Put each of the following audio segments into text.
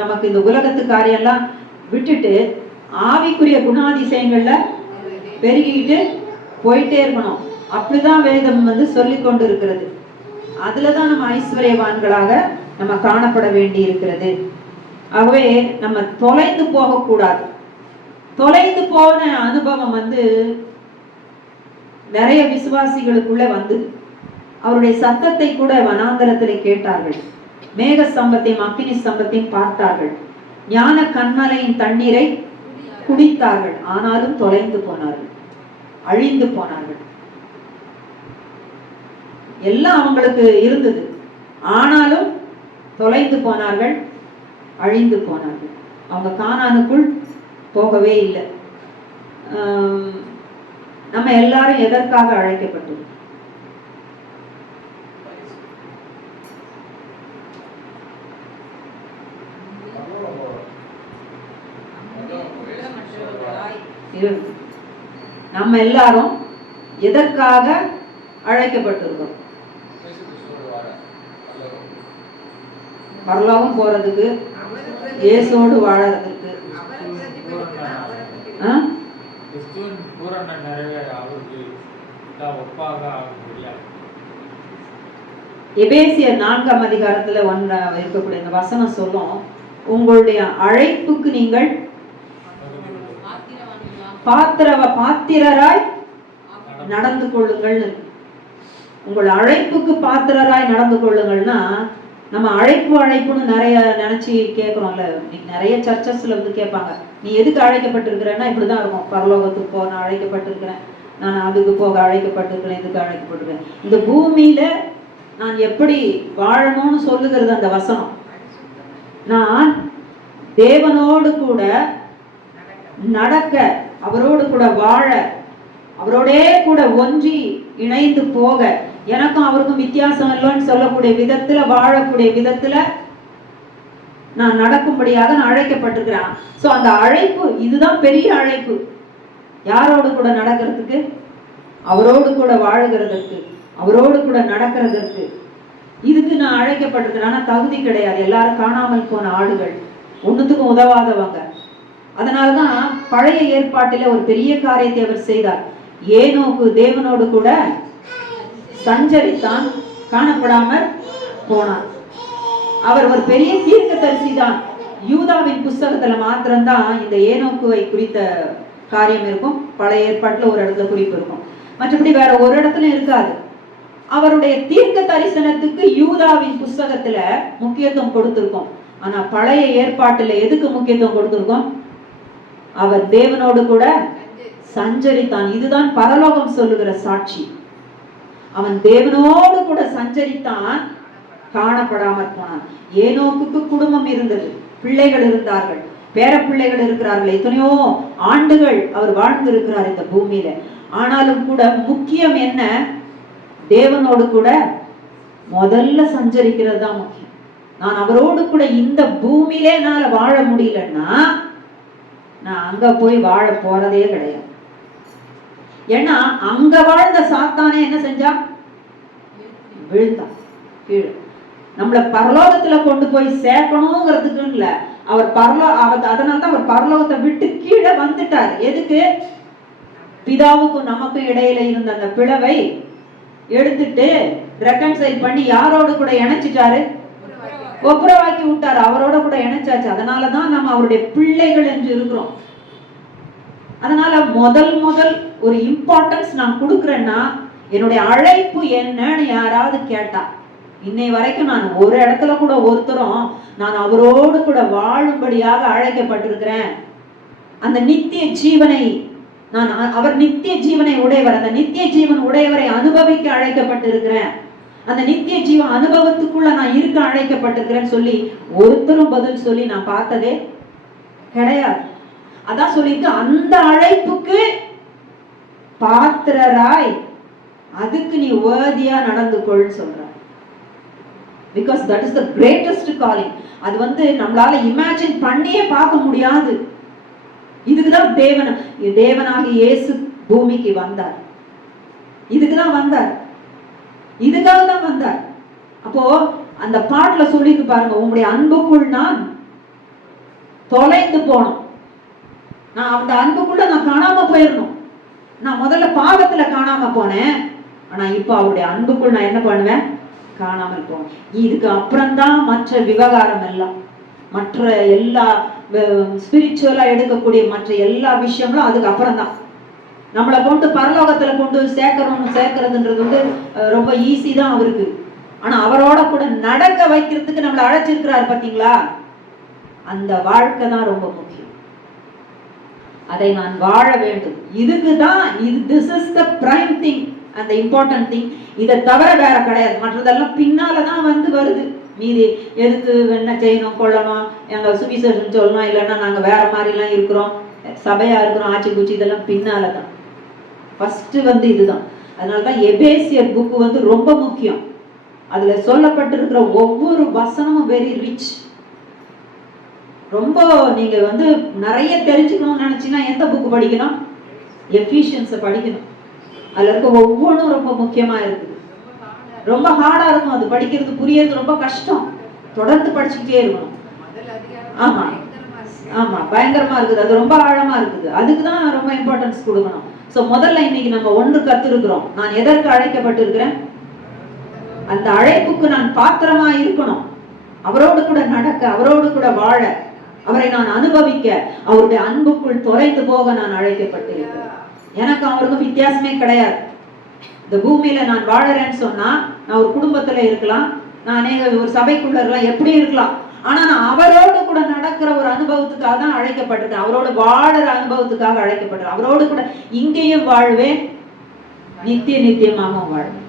நமக்கு இந்த உலகத்து காரியெல்லாம் விட்டுட்டு ஆவிக்குரிய குணாதிசயங்கள்ல பெருகிட்டு போயிட்டே இருக்கணும். அப்படிதான் வேதம் சொல்லி கொண்டு இருக்கிறது. அதுலதான் நம்ம ஐஸ்வர்யவான்களாக நம்ம காணப்பட வேண்டி இருக்கிறது. ஆகவே நம்ம தொலைந்து போகக்கூடாது. தொலைந்து போன அனுபவம் நிறைய விசுவாசிகளுக்குள்ள அவருடைய சத்தத்தை கூட வனாந்தரத்திலே கேட்டார்கள். மேக ஸ்தம்பத்தையும் அக்கினி ஸ்தம்பத்தையும் பார்த்தார்கள். ஞான கண்மலையின் தண்ணீரை குடித்தார்கள். ஆனாலும் தொலைந்து போனார்கள், அழிந்து போனார்கள். எல்லாம் அவங்களுக்கு இருந்தது, ஆனாலும் தொலைந்து போனார்கள், அழிந்து போனார்கள். அவங்க கானானுக்குள் போகவே இல்லை. நம்ம எல்லாரும் எதற்காக அழைக்கப்பட்டது? நம்ம எல்லாரும் எதற்காக அழைக்கப்பட்டிருக்கோம்? பரலோகம் போறதுக்கு, இயேசுவோடு வாழறதுக்கு. எபேசியர் 4ஆம் அதிகாரத்துல இருக்கக்கூடிய இந்த வசனம் சொல்லும், உங்களுடைய அழைப்புக்கு நீங்கள் பாத்திரராய் நடந்து கொள்ளுங்கள். உங்கள் அழைப்புக்கு பாத்திரராய் நடந்து கொள்ளுங்கள்னா, நம்ம அழைப்புன்னு நிறைய நினைச்சு கேட்கிறோம்ல. நிறைய சர்ச்சஸ்ல கேட்பாங்க, நீ எதுக்கு அழைக்கப்பட்டிருக்கிறேன்னா இப்படிதான் இருக்கும். பரலோகத்துக்கு போக நான் அழைக்கப்பட்டிருக்கிறேன், நான் அதுக்கு போக அழைக்கப்பட்டிருக்கிறேன், இதுக்கு அழைக்கப்பட்டிருக்கிறேன். இந்த பூமியில நான் எப்படி வாழணும்னு சொல்லுகிறது அந்த வசனம். நான் தேவனோடு கூட நடக்க, அவரோடு கூட வாழ, அவரோடே கூட ஒன்றி இணைந்து போக, எனக்கும் அவருக்கும் வித்தியாசம் இல்லைன்னு சொல்லக்கூடிய விதத்துல, வாழக்கூடிய விதத்துல நான் நடக்கும்படியாக நான் அழைக்கப்பட்டிருக்கிறேன். சோ அந்த அழைப்பு, இதுதான் பெரிய அழைப்பு. யாரோடு கூட நடக்கிறதுக்கு? அவரோடு கூட வாழுகிறதுக்கு, அவரோடு கூட நடக்கிறதுக்கு. இதுக்கு நான் அழைக்கப்பட்டிருக்கிறேன். ஆனா தகுதி கிடையாது. எல்லாரும் காணாமல் போன ஆடுகள், ஒண்ணுத்துக்கும் உதவாதவங்க. அதனாலதான் பழைய ஏற்பாட்டில ஒரு பெரிய காரியத்தை அவர் செய்தார். ஏனோக்கு தேவனோடு கூட சஞ்சரித்தான், காணப்படாமற் போனான். அவர் ஒரு பெரிய தீர்க்கதரிசி தான். யூதாவின் புஸ்தகத்துல மாத்திரம்தான் இந்த ஏனோக்குவை குறித்த காரியம் இருக்கும். பழைய ஏற்பாட்டுல ஒரு இடத்துல குறிப்பு இருக்கும், மற்றபடி வேற ஒரு இடத்துல இருக்காது. அவருடைய தீர்க்க தரிசனத்துக்கு யூதாவின் புஸ்தகத்துல முக்கியத்துவம் கொடுத்திருக்கோம். ஆனா பழைய ஏற்பாட்டுல எதுக்கு முக்கியத்துவம் கொடுத்திருக்கோம்? அவர் தேவனோடு கூட சஞ்சரித்தான். இதுதான் பரலோகம் சொல்லுகிற சாட்சி. அவன் தேவனோடு கூட சஞ்சரித்தான், காணப்படாமற் போனான். ஏனோக்குக்கு குடும்பம் இருந்தது, பிள்ளைகள் இருந்தார்கள், பேர பிள்ளைகள் இருக்கிறார்கள், எத்தனையோ ஆண்டுகள் அவர் வாழ்ந்திருக்கிறார் இந்த பூமியில. ஆனாலும் கூட முக்கியம் என்ன? தேவனோடு கூட முதல்ல சஞ்சரிக்கிறது தான் முக்கியம். நான் அவரோடு கூட இந்த பூமியிலே என்னால வாழ முடியலன்னா நான் அங்க போய் வாழ போறதே கிடையாது. ஏன்னா அங்க வாழ்ந்த சாத்தானே என்ன செஞ்சா? விழுந்தான் கீழே. நம்மள பரலோகத்துல கொண்டு போய் சேர்க்கணுங்கிறதுக்கு இல்ல, அவர் அதனால்தான் அவர் பரலோகத்தை விட்டு கீழே வந்துட்டார். எதுக்கு? பிதாவுக்கும் நமக்கும் இடையில இருந்த அந்த பிளவை எடுத்துட்டு ரெக்கன்சைல் பண்ணி யாரோடு கூட இணைச்சிட்டாரு? ஒப்புரவாக்கி விட்டாரு, அவரோட கூட இணைச்சாச்சு. அதனாலதான் நம்ம அவருடைய பிள்ளைகள் என்று இருக்கிறோம். அதனால முதல் ஒரு இம்பார்ட்டன்ஸ் நான் கொடுக்கிறேன்னா, என்னுடைய அழைப்பு என்னன்னு யாராவது கேட்டா, இன்னை வரைக்கும் நான் ஒரு இடத்துல கூட ஒருத்தரும் நான் அவரோடு கூட வாழும்படியாக அழைக்கப்பட்டிருக்கிறேன், அந்த நித்திய ஜீவனை நான், அவர் நித்திய ஜீவனை உடையவர், அந்த நித்திய ஜீவன் உடையவரை அனுபவிக்க அழைக்கப்பட்டிருக்கிறேன், அந்த நித்திய ஜீவன் அனுபவத்துக்குள்ள நான் இருக்க அழைக்கப்பட்டிருக்கிறேன்னு சொல்லி ஒருத்தரும் பதில் சொல்லி நான் பார்த்ததே கிடையாது. அதான் சொல்லிட்டு அந்த அழைப்புக்கு பாத்திரராய், அதுக்கு நீ worthy-ஆ நடந்து கொள்னு சொல்ற. Because that is the greatest calling. அது நம்மளால இமேஜின் பண்ணியே பார்க்க முடியாது. இதுக்குதான் தேவனாகிய இயேசு பூமிக்கு வந்தார். இதுக்குதான் வந்தார், இதுக்காக தான் வந்தார். அப்போ அந்த பாட்டுல சொல்லிட்டு பாருங்க, உங்களுடைய அன்புக்குள் நான் தொலைந்து போனோம். நான் அந்த அன்புக்குள்ள நான் காணாம போயிடணும். நான் முதல்ல பாவத்துல காணாம போனேன். ஆனா இப்ப அவருடைய அன்புக்குள் நான் என்ன பண்ணுவேன்? காணாமல் போனேன். இதுக்கு அப்புறம்தான் மற்ற விவகாரம் எல்லாம், மற்ற எல்லா ஸ்பிரிச்சுவலா எடுக்கக்கூடிய மற்ற எல்லா விஷயங்களும் அதுக்கு அப்புறம் தான். நம்மளை கொண்டு பரலோகத்துல கொண்டு சேர்க்கறதுன்றது வந்து ரொம்ப ஈஸி தான் அவருக்கு. ஆனா அவரோட கூட நடக்க வைக்கிறதுக்கு நம்மளை அழைச்சிருக்கிறாரு பாத்தீங்களா? அந்த வாழ்க்கை தான் ரொம்ப முக்கியம். அதை நான் வாழ வேண்டும். இதுக்குதான் this is the prime thing அந்த இம்பார்ட்டன்ட் திங். இதை தவிர வேற கிடையாது. மற்றதெல்லாம் பின்னாலதான் வந்து வருது. மீதி எதுக்கு என்ன செய்யணும், கொள்ளணும், எங்க சுவிசேஷம் சொல்லணும், இல்லைன்னா நாங்க வேற மாதிரி எல்லாம் இருக்கிறோம், சபையா இருக்கிறோம், ஆட்சி பூச்சி, இதெல்லாம் பின்னாலதான். ஃபர்ஸ்ட் வந்து இதுதான். அதனாலதான் எபேசியர் புக்கு வந்து ரொம்ப முக்கியம். அதுல சொல்லப்பட்டிருக்கிற ஒவ்வொரு வசனமும் வெரி ரிச். ரொம்ப நீங்க வந்து நிறைய தெரிஞ்சுக்கணும்னு நினைச்சீங்கன்னா எந்த புக்கு படிக்கணும்? எஃபிஷியன்ஸை படிக்கணும். அதுல இருக்க ஒவ்வொன்றும் ரொம்ப முக்கியமா இருக்குது. ரொம்ப ஹார்டா இருக்கும் அது படிக்கிறது, புரியறது ரொம்ப கஷ்டம். தொடர்ந்து படிச்சுக்கிட்டே இருக்கணும். ஆமா ஆமா, பயங்கரமா இருக்குது. அது ரொம்ப ஆழமா இருக்குது. அதுக்குதான் ரொம்ப இம்பார்ட்டன்ஸ் கொடுக்கணும். சோ முதல்ல இன்னைக்கு நம்ம ஒன்று கத்துருக்கிறோம். நான் எதற்கு அழைக்கப்பட்டிருக்கிறேன்? அந்த அழைப்புக்கு நான் பாத்திரமா இருக்கணும். அவரோடு கூட நடக்க, அவரோடு கூட வாழ, அவரை நான் அனுபவிக்க, அவருடைய அன்புக்குள் தொலைந்து போக நான் அழைக்கப்பட்டிருக்கிறேன். எனக்கு அவருக்கும் வித்தியாசமே கிடையாது. இந்த பூமியில நான் வாழறேன்னு சொன்னா, நான் ஒரு குடும்பத்துல இருக்கலாம், நான் ஒரு சபைக்குள்ள இருக்கலாம், எப்படி இருக்கலாம். ஆனா நான் அவரோடு கூட நடக்கிற ஒரு அனுபவத்துக்காக தான் அழைக்கப்பட்டிருக்கேன். அவரோடு வாழற அனுபவத்துக்காக அழைக்கப்பட்டிருக்கேன். அவரோடு கூட இங்கேயும் வாழ்வேன், நித்தியமாக வாழ்வேன்.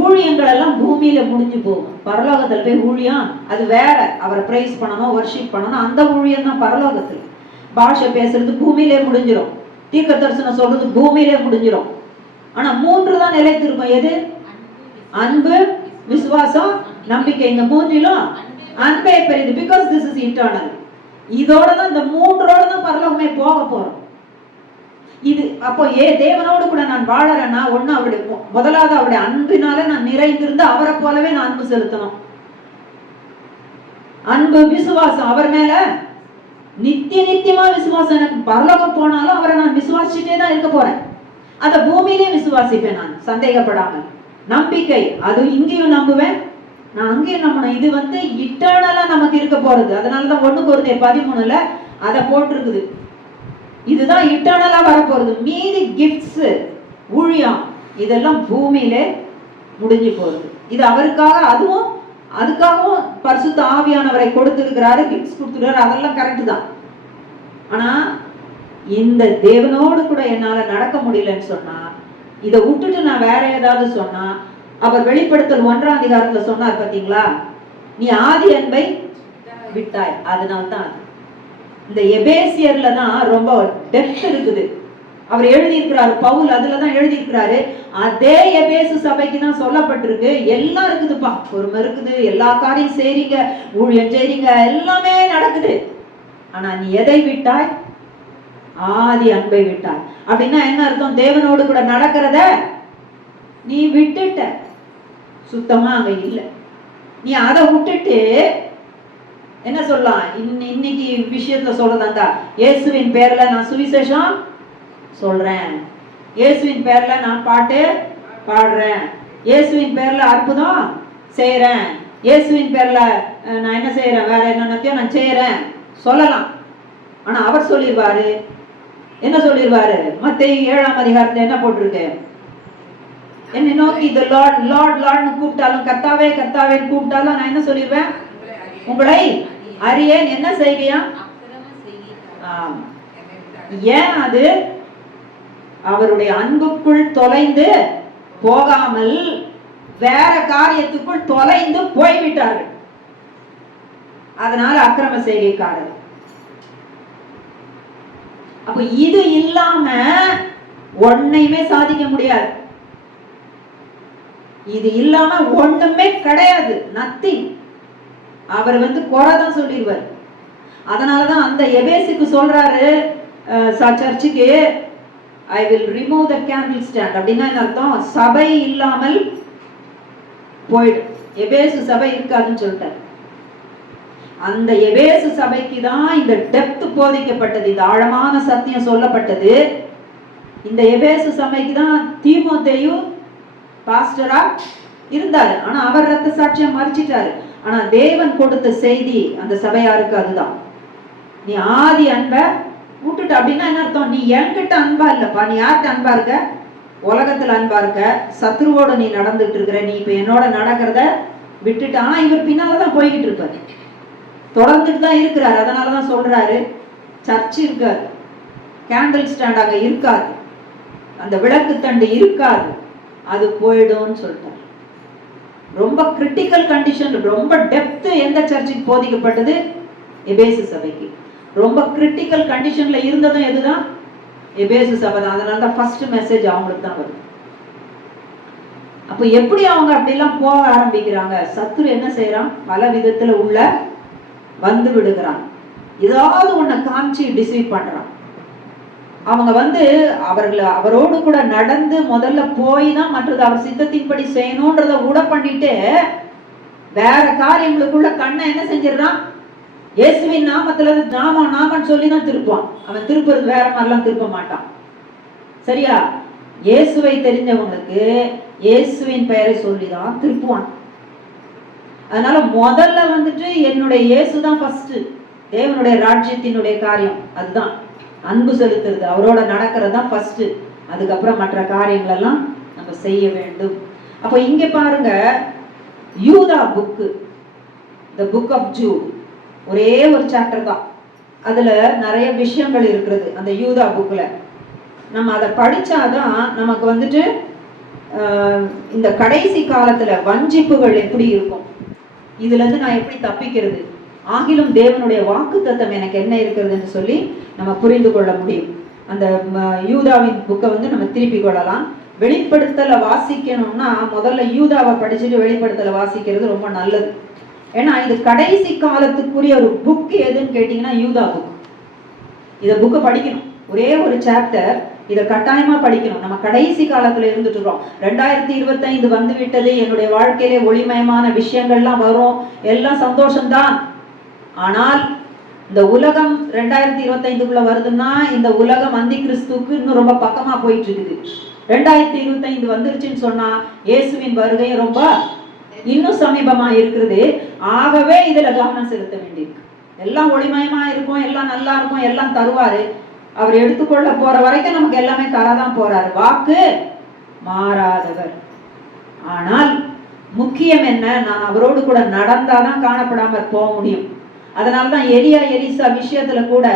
ஊழியங்கள் எல்லாம் பூமியில முடிஞ்சு போகும். பரலோகத்துல போய் ஊழியம் அது வேற. அவரை பிரைஸ் பண்ணணும், வர்ஷிப் பண்ணணும், அந்த ஊழியம் தான் பரலோகத்துல. பாஷை பேசுறது பூமியிலே முடிஞ்சிடும். தீர்க்க தரிசனம் சொல்றது பூமியிலே முடிஞ்சிடும். ஆனா 3 தான் நிலைத்திருக்கும். எது? அன்பு, விசுவாசம், நம்பிக்கை. இந்த 3லும் அன்பே பெரியது. Because this is internal. இதோட தான், இந்த 3ஓட தான் பரலோகமே போக போறோம். இது அப்போ தேவனோடு கூட நான் வாழறேன்னா, ஒண்ணு அவருடைய முதலாவது அவருடைய அன்பினால நான் நிறைந்திருந்து அவரை போலவே நான் அன்பு செலுத்தணும். அன்பு, விசுவாசம் அவர் மேல நித்தியமா விசுவாசம். எனக்கு பரலோகம் போனாலும் அவரை நான் விசுவாசிச்சுட்டே தான் இருக்க போறேன். அத பூமியிலே விசுவாசிப்பேன் நான், சந்தேகப்படாமல். நம்பிக்கை, அது இங்கேயும் நம்புவேன், நான் அங்கேயும் நம்பணும். இது வந்து இட்டர்னலா நமக்கு இருக்க போறது. அதனாலதான் 1 கொரிந்தியர் 13ல அதை போட்டிருக்குது. இதுதான் இட்டர்னலா வரப்போறது. மீதி கிஃப்ட்ஸ், ஊழியம், இதெல்லாம் பூமியிலே முடிஞ்சு போறது. இது அவருக்காக, அதுக்காகவும் பரிசுத்த ஆவியானவரை கொடுத்திருக்கிறாரு, கிஃப்ட்ஸ் கொடுத்துருக்காரு, அதெல்லாம் கரெக்ட் தான். ஆனா இந்த தேவனோடு கூட என்னால நடக்க முடியலன்னு சொன்னா, இதை விட்டுட்டு நான் வேற ஏதாவது சொன்னா, அவர் வெளிப்படுத்தல் 1ஆம் அதிகாரத்துல சொன்னார் பாத்தீங்களா, நீ ஆதி அன்பை விட்டாய். அதனால்தான் இந்த எபேசியர்ல தான் ரொம்ப டெப்த் இருக்குது. அவர் எழுதியிருக்கிறாரு, பவுல் அதுலதான் எழுதியிருக்கிறாரு. அதே எபேசு சபைக்கு தான் சொல்லப்பட்டிருக்கு. எல்லாம் இருக்குதுப்பா, பொறுமை இருக்குது, எல்லா காரியம் செய்றீங்க, ஊழியம் செய்றீங்க, எல்லாமே நடக்குது. ஆனா நீ எதை விட்டாய்? ஆதி அன்பை விட்டாய். அப்படின்னா என்ன அர்த்தம்? தேவனோடு கூட நடக்கிறத நீ விட்டுட்ட, சுத்தமா அங்க இல்லை. நீ அதை விட்டுட்டு என்ன சொல்லலாம்? இன்னைக்கு விஷயத்துல சொல்றதா, இயேசுவின் பேர்ல நான் சுவிசேஷம் சொல்றேன், இயேசுவின் பேர்ல நான் பாட்டு பாடுறேன், இயேசுவின் பேர்ல அற்புதம் செய்யறேன், இயேசுவின் பேர்ல நான் என்ன செய்யறேன், வேற என்னத்தையும் நான் செய்யறேன் சொல்லலாம். ஆனா அவர் சொல்லிடுவாரு, என்ன சொல்லிடுவாரு? மத்தேயு 7ஆம் அதிகாரத்துல என்ன போட்டிருக்கு? என்னை நோக்கி இந்த லார்ட் லார்ட் லார்ட்னு கூப்பிட்டாலும், கர்த்தாவே கர்த்தாவேன்னு கூப்பிட்டாலும் நான் என்ன சொல்லிடுவேன்? உங்களை அறியேன். என்ன செய்கையா? ஏன்? அது அவருடைய அன்புக்குள் தொலைந்து போகாமல் வேற காரியத்துக்குள் தொலைந்து போய்விட்டார்கள். அதனால அக்கிரம செய்கைக்காரர். அப்ப இது இல்லாம ஒன்னையுமே சாதிக்க முடியாது. இது இல்லாம ஒண்ணுமே கிடையாது, நத்திங். அவர் வந்து குறைதான் சொல்லிடுவார். அதனாலதான் அந்த எபேசுக்கு சொல்றாரு சர்ச்சுக்கு, I will remove the candle stand. அப்படின்னா என்ன அர்த்தம்? சபை இல்லாமல் போயிடும், எபேசு சபை இருக்காதுன்னு சொல்லிட்டார். அந்த எபேசு சபைக்கு தான் இந்த டெப்த் போதிக்கப்பட்டது, இந்த ஆழமான சத்தியம் சொல்லப்பட்டது. இந்த எபேசு சபைக்கு தான் தீமோத்தேயு பாஸ்டரா இருந்தாரு. ஆனா அவர் ரத்த சாட்சியம் மறிச்சிட்டாரு. ஆனா தேவன் கொடுத்த செய்தி அந்த சபையாருக்கு அதுதான், நீ ஆதி அன்பை விட்டுட்ட. அப்படின்னா என்ன அர்த்தம்? நீ என்கிட்ட அன்பா இல்லப்பா, நீ யார்கிட்ட அன்பா இருக்க? உலகத்துல அன்பா இருக்க, சத்ருவோட நீ நடந்துட்டு இருக்கிற, நீ இப்ப என்னோட நடக்கிறத விட்டுட்டு. ஆனா இவர் பின்னாலதான் போய்கிட்டு இருப்பாரு, தொடர்ந்துட்டு தான் இருக்கிறாரு. அதனாலதான் சொல்றாரு, சர்ச் இருக்காது, கேண்டில் ஸ்டாண்ட் அங்க இருக்காது, அந்த விளக்கு தண்டு இருக்காது, அது போயிடும்னு சொல்லிட்டார். ரொம்ப கிரிட்டிக்கல் கண்டிஷன், ரொம்ப டெப்த் எந்த சர்ச்சுக்கு போதிக்கப்பட்டது? எபேசு சபைக்கு. ரொம்ப கிரிட்டிக்கல் கண்டிஷன்ல இருந்ததும் எதுதான்? எபேசு சபை தான். அதனால தான் ஃபர்ஸ்ட் மெசேஜ் அவங்களுக்கு தான் வருது. அப்ப எப்படி அவங்க அப்படிலாம் போக ஆரம்பிக்கிறாங்க? சத்துரு என்ன செய்யறான்? பல விதத்துல உள்ள வந்து விடுகிறான், ஏதாவது ஒன்ன காமிச்சு டிசைட் பண்றான். அவங்க அவரோடு கூட நடந்து முதல்ல போய் தான் மற்றது அவர் சித்தத்தின்படி செய்யணும்ன்றத கூட பண்ணிட்டு வேற காரியங்களுக்குள்ள கண்ணை என்ன செஞ்சிடறான்? இயேசுவின் நாமத்துல நாமன்னு சொல்லி தான் திருப்பான். அவன் திருப்புறது வேற மாதிரிலாம் திருப்ப மாட்டான். சரியா? இயேசுவை தெரிஞ்சவங்களுக்கு இயேசுவின் பெயரை சொல்லிதான் திருப்புவான். அதனால முதல்ல என்னுடைய இயேசுதான் ஃபர்ஸ்ட், தேவனுடைய ராஜ்யத்தினுடைய காரியம் அதுதான், அன்பு செலுத்துறது, அவரோட நடக்கிறது தான் ஃபர்ஸ்ட். அதுக்கப்புறம் மற்ற காரியங்கள் எல்லாம் நம்ம செய்ய வேண்டும். அப்ப இங்க பாருங்க, யூதா book, the book of Jude, ஒரே ஒரு சாப்டர் தான், அதுல நிறைய விஷயங்கள் இருக்கிறது அந்த யூதா புக்ல. நம்ம அதை படிச்சாதான் நமக்கு இந்த கடைசி காலத்துல வஞ்சிப்புகள் எப்படி இருக்கும், இதுல இருந்து நான் எப்படி தப்பிக்கிறது, ஆகிலும் தேவனுடைய வாக்குத்தத்தம் எனக்கு என்ன இருக்கிறதுன்னு சொல்லி நம்ம புரிந்து கொள்ள முடியும். அந்த யூதாவின் புக்கை நம்ம திருப்பி கொள்ளலாம். வெளிப்படுத்தலை வாசிக்கணும்னா முதல்ல யூதாவை படிச்சுட்டு வெளிப்படுத்தலை வாசிக்கிறது ரொம்ப நல்லது. ஏன்னா இது கடைசி காலத்துக்குரிய ஒரு புக் எதுன்னு கேட்டீங்கன்னா யூதா புக். இதை புக்கை படிக்கணும், ஒரே ஒரு சாப்டர், இதை கட்டாயமா படிக்கணும். நம்ம கடைசி காலத்துல இருந்துட்டு இருக்கோம். 2025 வந்து விட்டது, என்னுடைய வாழ்க்கையிலே ஒளிமயமான விஷயங்கள்லாம் வரும், எல்லாம் சந்தோஷம்தான். ஆனால் இந்த உலகம் 2025க்குள்ள வருதுன்னா இந்த உலகம் அந்தி கிறிஸ்துக்கு இன்னும் ரொம்ப பக்கமா போயிட்டு இருக்குது. 2025 வந்துருச்சுன்னு சொன்னா இயேசுவின் வருகை ரொம்ப இன்னும் சமீபமா இருக்கிறது. ஆகவே இதுல கவனம் செலுத்த வேண்டியிருக்கு. எல்லாம் ஒளிமயமா இருக்கும், எல்லாம் நல்லா இருக்கும், எல்லாம் தருவாரு. அவர் எடுத்துக்கொள்ள போற வரைக்கும் நமக்கு எல்லாமே தராதான் போறாரு, வாக்கு மாறாதவர். ஆனால் முக்கியம் என்ன? நான் அவரோடு கூட நடந்தாதான் காணப்படாம போக முடியும். அதனாலதான் எலியா எலிசா விஷயத்துல கூட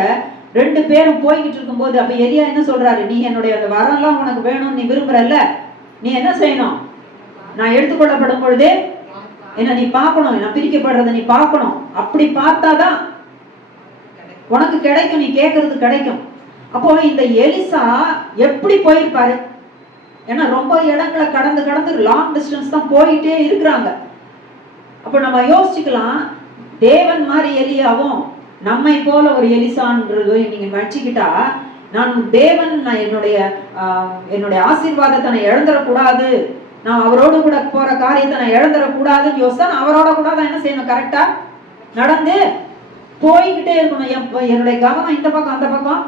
2 பேரும் போய்கிட்டு இருக்கும் போது அப்ப எலியா என்ன சொல்றாரு? நீ என்னுடைய அந்த வரம்லாம் உனக்கு வேணும்னு நீ விரும்புறல்ல, நீ என்ன செய்யணும்? நான் எடுத்துக்கொள்ளப்படும் பொழுதே என்ன நீ பார்க்கணும், நான் பிரிக்கப்படுறத நீ பார்க்கணும். அப்படி பார்த்தாதான் உனக்கு கிடைக்கும், நீ கேட்கறது கிடைக்கும். அப்போ இந்த எலிசா எப்படி போயிருப்பாரு? ஏன்னா ரொம்ப இடங்களை கடந்து லாங் டிஸ்டன்ஸ் தான் போயிட்டே இருக்கிறாங்க. அப்ப நம்ம யோசிச்சுக்கலாம், தேவன் மாதிரி எலியாவும் நம்மை போல ஒரு எலிசான்றது நீங்க வச்சுக்கிட்டா, நான் தேவன், நான் என்னுடைய ஆசீர்வாதத்தை நான் இழந்துடக்கூடாது, நான் அவரோடு கூட போற காரியத்தை நான் இழந்துடக்கூடாதுன்னு யோசிச்சா அவரோட கூட தான் என்ன செய்யணும்? கரெக்டா நடந்து போய்கிட்டே இருக்கணும். என்னுடைய கவனம் இந்த பக்கம் அந்த பக்கம்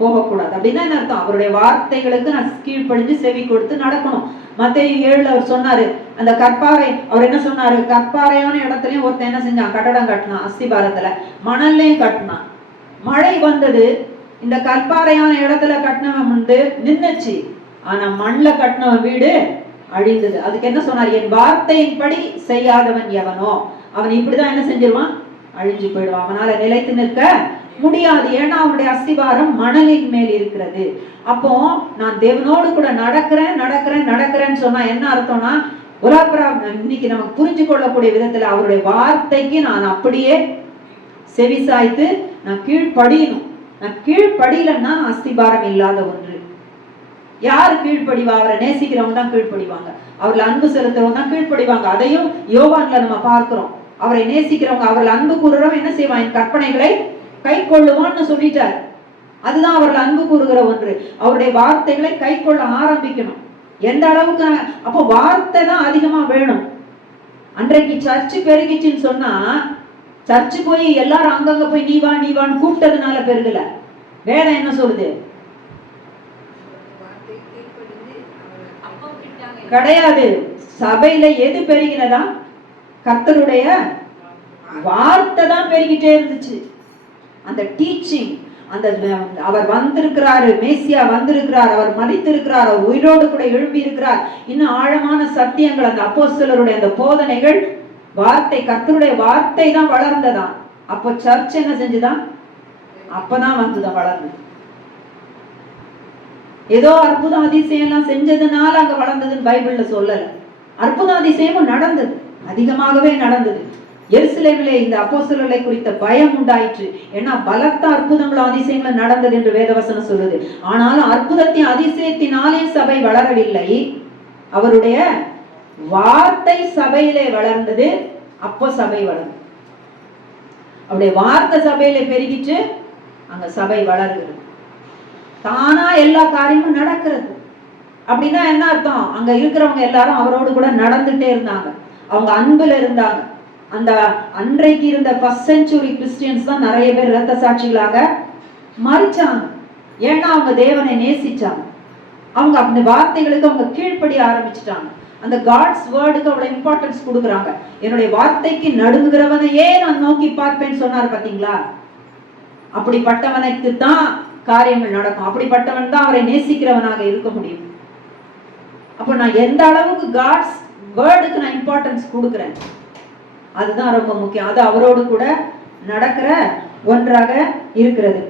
போகக்கூடாது. அப்படின்னா என்ன அர்த்தம்? அவருடைய வார்த்தைகளுக்கு நான் கீழ்ப்படிஞ்சு செவி கொடுத்து நடக்கணும். மத்தேயு 7 அவர் சொன்னாரு, அந்த கற்பாறை, அவர் என்ன சொன்னாரு? கற்பாறையான இடத்துலயும் ஒருத்தன் என்ன செஞ்சான்? கட்டடம் கட்டினான், அஸ்திபாரத்துல மணல்லையும் கட்டினான். மழை வந்தது, இந்த கற்பாறையான இடத்துல கட்டினவன் நின்னுச்சு, ஆனா மண்ல கட்டினவன் வீடு அழிந்தது. அதுக்கு என்ன சொன்னார்? என் வார்த்தையின்படி செய்யாதவன் எவனோ அவன் இப்படிதான் என்ன செஞ்சிருவான்? அழிஞ்சு போயிடுவான். அவனால நிலைத்து நிற்க முடியாது. ஏன்னா அவனுடைய அஸ்திபாரம் மணலின் மேல் இருக்கிறது. அப்போ நான் தேவனோடு கூட நடக்கிறேன்னு சொன்னா என்ன அர்த்தம்னா, இன்னைக்கு நமக்கு புரிஞ்சு கொள்ளக்கூடிய விதத்துல அவருடைய வார்த்தைக்கு நான் அப்படியே செவிசாய்த்து நான் கீழ்ப்படியணும். நான் கீழ்ப்படியலன்னா அஸ்திபாரம் இல்லாத ஒன்று. யாரு கீழ்ப்படிவா? அவரை நேசிக்கிறவங்க தான் கீழ்ப்படிவாங்க, அவர்ல அன்பு செலுத்துறவங்க தான் கீழ்ப்படிவாங்க. அதையும் யோவான்ல நம்ம பார்க்கிறோம். அவரை நேசிக்கிறவங்க, அவர்ல அன்பு கூறுறவங்க என்ன செய்வான்? என் கற்பனைகளை கை கொள்ளுவான்னு சொல்லிட்டார். அதுதான் அவர்கள் அன்பு கூறுகிற ஒன்று. அவருடைய வார்த்தைகளை கை கொள்ள ஆரம்பிக்கணும். எந்த அளவுக்கு? அப்போ வார்த்தை தான் அதிகமா வேணும். அன்றைக்கு சர்ச்சு பெருகிச்சுன்னு சொன்னா சர்ச்சு போய் எல்லாரும் அங்கங்க போய் நீ வான்னு கூப்பிட்டதுனால பெருகல. வேதம் என்ன சொல்லுது? கிடையாது. சபையில எது பெருகினதா? கர்த்தருடைய வார்த்தை தான் பெருகிட்டே இருந்துச்சு. அந்த டீச்சிங், அந்த அவர் வந்திருக்கிறாரு, மேசியா வந்திருக்கிறார், அவர் மரித்திருக்கிறார், அவர் உயிரோடு கூட எழுப்பி இருக்கிறார், இன்னும் ஆழமான சத்தியங்கள், அந்த அப்போஸ்தலருடைய அந்த போதனைகள், வார்த்தை, கர்த்தருடைய வார்த்தை தான் வளர்ந்ததான். அப்போ சர்ச் என்ன செஞ்சுதான்? அப்பதான் வந்துதான் வளர்ந்தது. ஏதோ அற்புதம் அதிசயம் எல்லாம் செஞ்சதுனால அங்க வளர்ந்ததுன்னு பைபிள்ல சொல்லல. அற்புதம் அதிசயமும் நடந்தது, அதிகமாகவே நடந்தது. எருசலேமிலே இந்த அப்போஸ்தலர்களை குறித்த பயம் உண்டாயிற்று. ஏன்னா பலத்த அற்புதங்களும் அதிசயங்களும் நடந்தது என்று வேதவசனம் சொல்லுது. ஆனாலும் அற்புதத்தின் அதிசயத்தினாலே சபை வளரவில்லை, அவருடைய வார்த்தை சபையிலே வளர்ந்தது. அப்போ சபை வளர்ந்தது. அவருடைய வார்த்தை சபையிலே பெருகிட்டு அங்க சபை வளர்கிறது. தானா எல்லா காரியமும் நடக்கிறது. அப்படின்னா என்ன அர்த்தம்? அங்க இருக்கிறவங்க எல்லாரும் அவரோடு கூட நடந்துட்டே இருந்தாங்க, அவங்க அன்புல இருந்தாங்க. அந்த அன்றைக்கு இருந்த ஃபர்ஸ்ட் செஞ்சுரி கிறிஸ்டியன்ஸ் தான் நிறைய பேர் இரத்த சாட்சிகளாக மறிச்சாங்க. ஏன்னா அவங்க தேவனை நேசிச்சாங்க, அவங்க அந்த வார்த்தைகளுக்கு அவங்க கீழ்ப்படிய ஆரம்பிச்சுட்டாங்க. அந்த காட்ஸ் வேர்டுக்கு அவ்வளவு இம்பார்ட்டன்ஸ் கொடுக்குறாங்க. என்னுடைய வார்த்தைக்கு நடுங்குகிறவனையே நான் நோக்கி பார்ப்பேன்னு சொன்னார் பாத்தீங்களா? அப்படிப்பட்டவனுக்கு தான் காரியங்கள் நடக்கும். அப்படிப்பட்டவன் தான் அவரை நேசிக்கிறவனாக இருக்க முடியும். அப்ப நான் எந்த அளவுக்கு காட்ஸ் வேர்டுக்கு நான் இம்பார்ட்டன்ஸ் கொடுக்குறேன், அதுதான் ரொம்ப முக்கியம். அது அவரோடு கூட நடக்கிற ஒன்றாக இருக்கிறது.